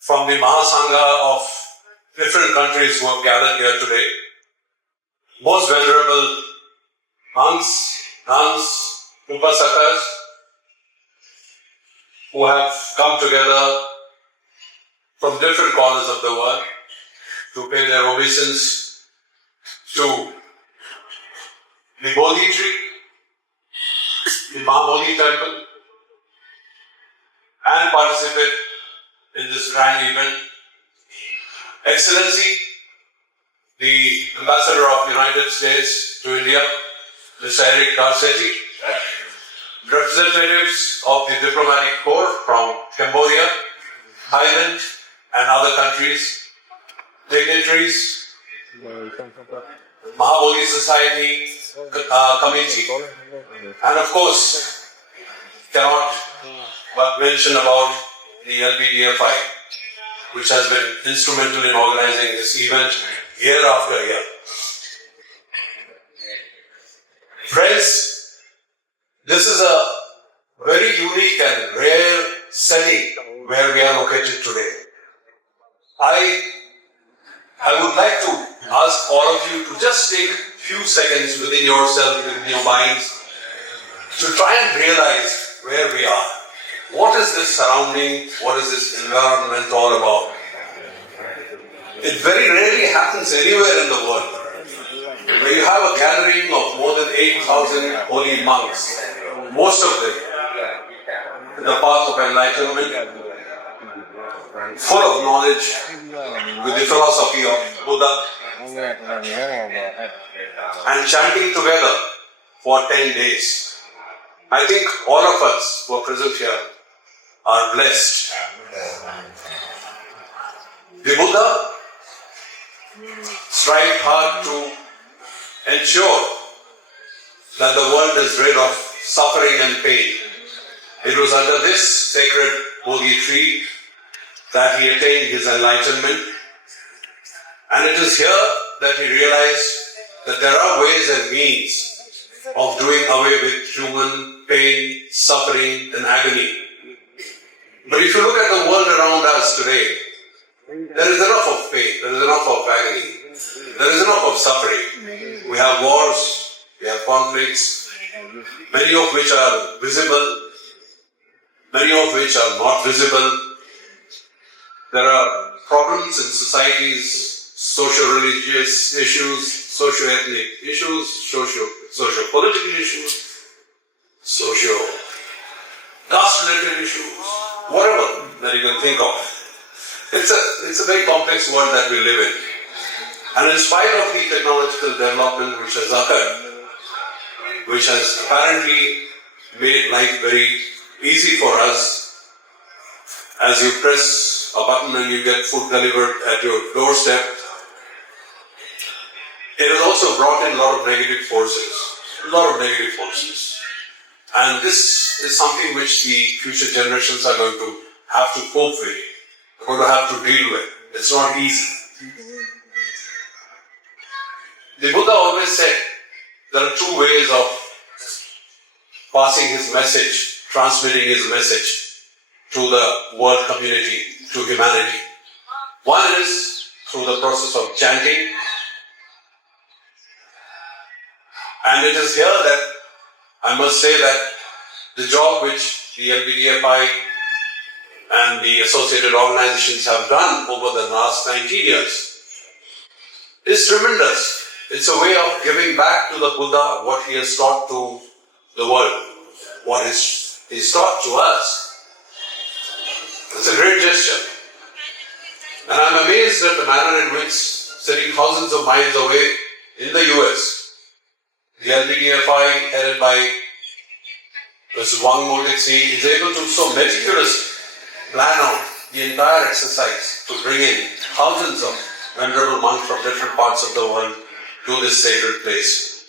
from the Mahasangha of different countries who have gathered here today. Most venerable monks, nuns, upasakas, who have come together from different corners of the world to pay their obeisance to the Bodhi tree, the Mahabodhi temple, and participate in this grand event. Excellency, the Ambassador of the United States to India, Mr. Eric Garcetti, representatives of the diplomatic corps from Cambodia, Thailand, and other countries, dignitaries, Mahabodhi Society Committee, and of course, cannot but mention about the LBDFI, which has been instrumental in organizing this event year after year. Friends, this is a very unique and rare setting where we are located today. I would like to ask all of you to just take a few seconds within yourself, within your minds, to try and realize where we are. What is this surrounding? What is this environment all about? It very rarely happens anywhere in the world where you have a gathering of more than 8,000 holy monks, most of them in the path of enlightenment, full of knowledge, with the philosophy of Buddha, and chanting together for 10 days. I think all of us who are present here are blessed. The Buddha strived hard to ensure that the world is rid of suffering and pain. It was under this sacred Bodhi tree that he attained his enlightenment. And it is here that he realized that there are ways and means of doing away with human pain, suffering, and agony. But if you look at the world around us today, there is enough of pain, there is enough of agony, there is enough of suffering. We have wars, we have conflicts, many of which are visible, many of which are not visible. There are problems in societies, socio-religious issues, socio-ethnic issues, socio-political issues, socio-caste-related issues, whatever that you can think of. It's a very complex world that we live in. And in spite of the technological development which has occurred, which has apparently made life very easy for us, as you press a button and you get food delivered at your doorstep, it has also brought in a lot of negative forces. And this is something which the future generations are going to have to cope with, going to have to deal with. It's not easy. The Buddha always said there are two ways of passing his message, transmitting his message to the world community, to humanity. One is through the process of chanting, and it is here that I must say that the job which the LBDFI and the associated organizations have done over the last 19 years is tremendous. It's a way of giving back to the Buddha what he has taught to the world, what he's taught to us. It's a great gesture. And I'm amazed at the manner in which, sitting thousands of miles away in the US, the LBDFI, headed by Mr. Wang Modixi, is able to so meticulously plan out the entire exercise to bring in thousands of venerable monks from different parts of the world to this sacred place.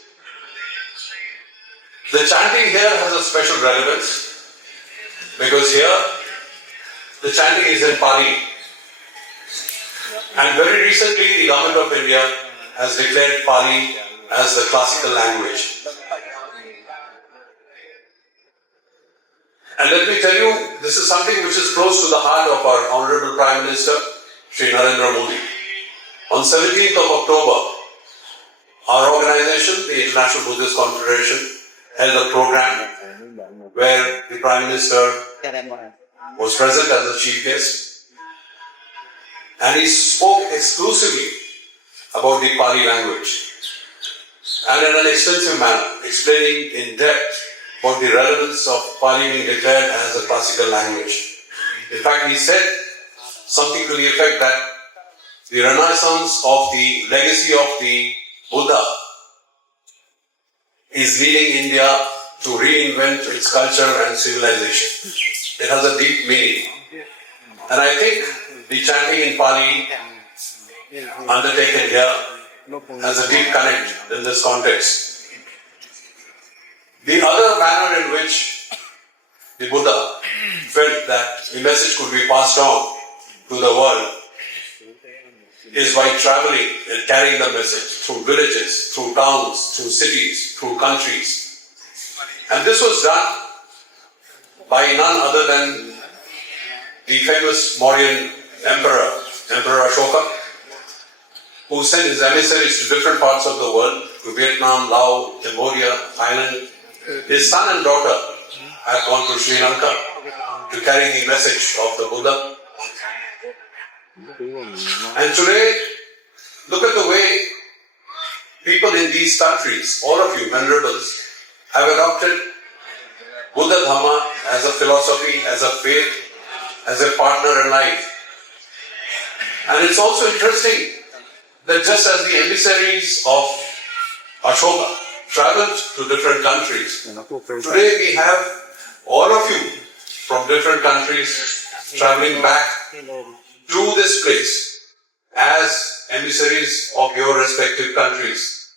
The chanting here has a special relevance because here the chanting is in Pali. And very recently the Government of India has declared Pali as the classical language. And let me tell you, this is something which is close to the heart of our Honorable Prime Minister, Sri Narendra Modi. On 17th of October, our organization, the International Buddhist Confederation, held a program where the Prime Minister was present as a chief guest, and he spoke exclusively about the Pali language and in an extensive manner, explaining in depth about the relevance of Pali being declared as a classical language. In fact, he said something to the effect that the renaissance of the legacy of the Buddha is leading India to reinvent its culture and civilization. It has a deep meaning. And I think the chanting in Pali undertaken here has a deep connect in this context. The other manner in which the Buddha felt that the message could be passed on to the world is by traveling and carrying the message through villages, through towns, through cities, through countries. And this was done by none other than the famous Mauryan Emperor, Emperor Ashoka, who sent his emissaries to different parts of the world, to Vietnam, Laos, Cambodia, Thailand. His son and daughter had gone to Sri Lanka to carry the message of the Buddha. And today, look at the way people in these countries, all of you venerables, have adopted Buddha Dhamma as a philosophy, as a faith, as a partner in life. And it's also interesting that just as the emissaries of Ashoka traveled to different countries, today we have all of you from different countries traveling back to this place as emissaries of your respective countries.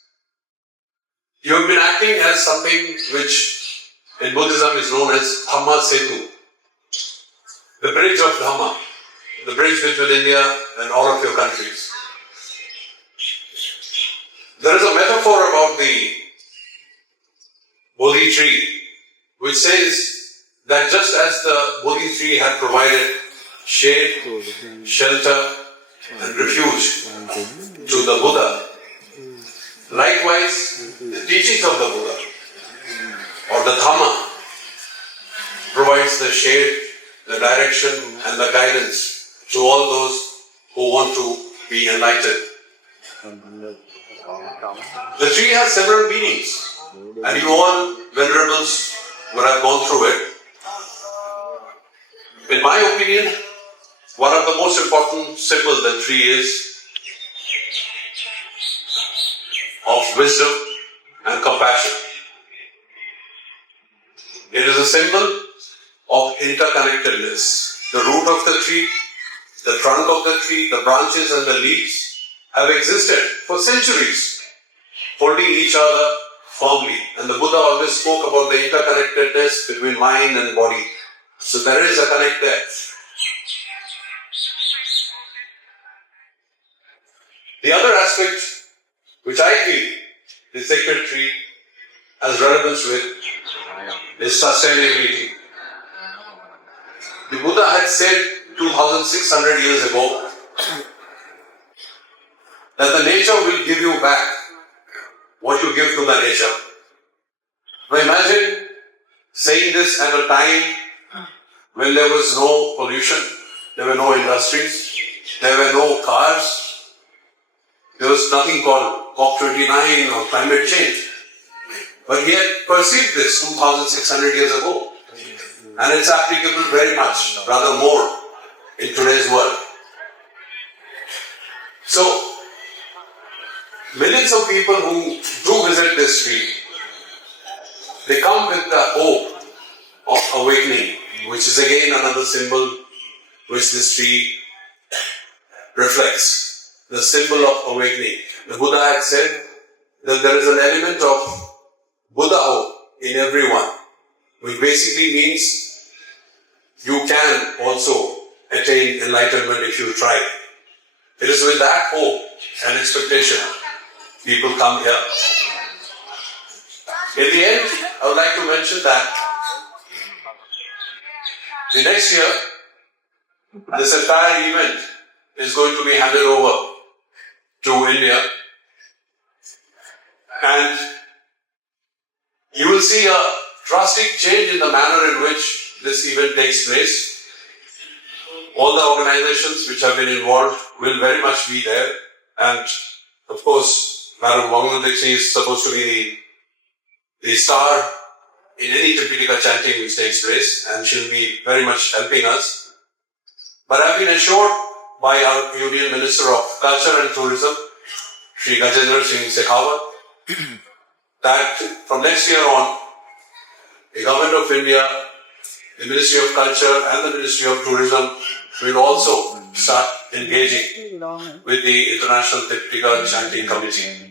You have been acting as something which in Buddhism is known as Dhamma Setu, the bridge of Dhamma, the bridge between India and all of your countries. There is a metaphor about the Bodhi tree which says that just as the Bodhi tree had provided shade, shelter and refuge to the Buddha, likewise the teachings of the Buddha or the Dhamma provides the shade, the direction and the guidance to all those who want to be enlightened. The tree has several meanings, and you all venerables would have gone through it. In my opinion, one of the most important symbols the tree is of wisdom and compassion. It is a symbol of interconnectedness. The root of the tree, the trunk of the tree, the branches and the leaves have existed for centuries, holding each other firmly. And the Buddha always spoke about the interconnectedness between mind and body. So there is a connect there. The other aspect which I feel the sacred tree has relevance with is sustainability. The Buddha had said 2600 years ago that the nature will give you back what you give to the nature. Now imagine saying this at a time when there was no pollution, there were no industries, there were no cars, there was nothing called COP29 or climate change. But he had perceived this 2600 years ago. And it's applicable very much, rather more, in today's world. So, millions of people who do visit this tree, they come with the hope of awakening, which is again another symbol which this tree reflects, the symbol of awakening. The Buddha had said that there is an element of Buddha hope in everyone, which basically means you can also attain enlightenment if you try. It is with that hope and expectation people come here. In the end, I would like to mention that The next year, this entire event is going to be handed over to India, and you will see a drastic change in the manner in which this event takes place. All the organizations which have been involved will very much be there, and of course, Madam Wangan Dixie is supposed to be the star in any Tripitaka chanting which takes place, and she will be very much helping us. But I have been assured by our Union Minister of Culture and Tourism, Shri Gajendra Singh Shekhawat, that from next year on, the Government of India, the Ministry of Culture and the Ministry of Tourism will also start engaging with the International Tripitaka Chanting Committee.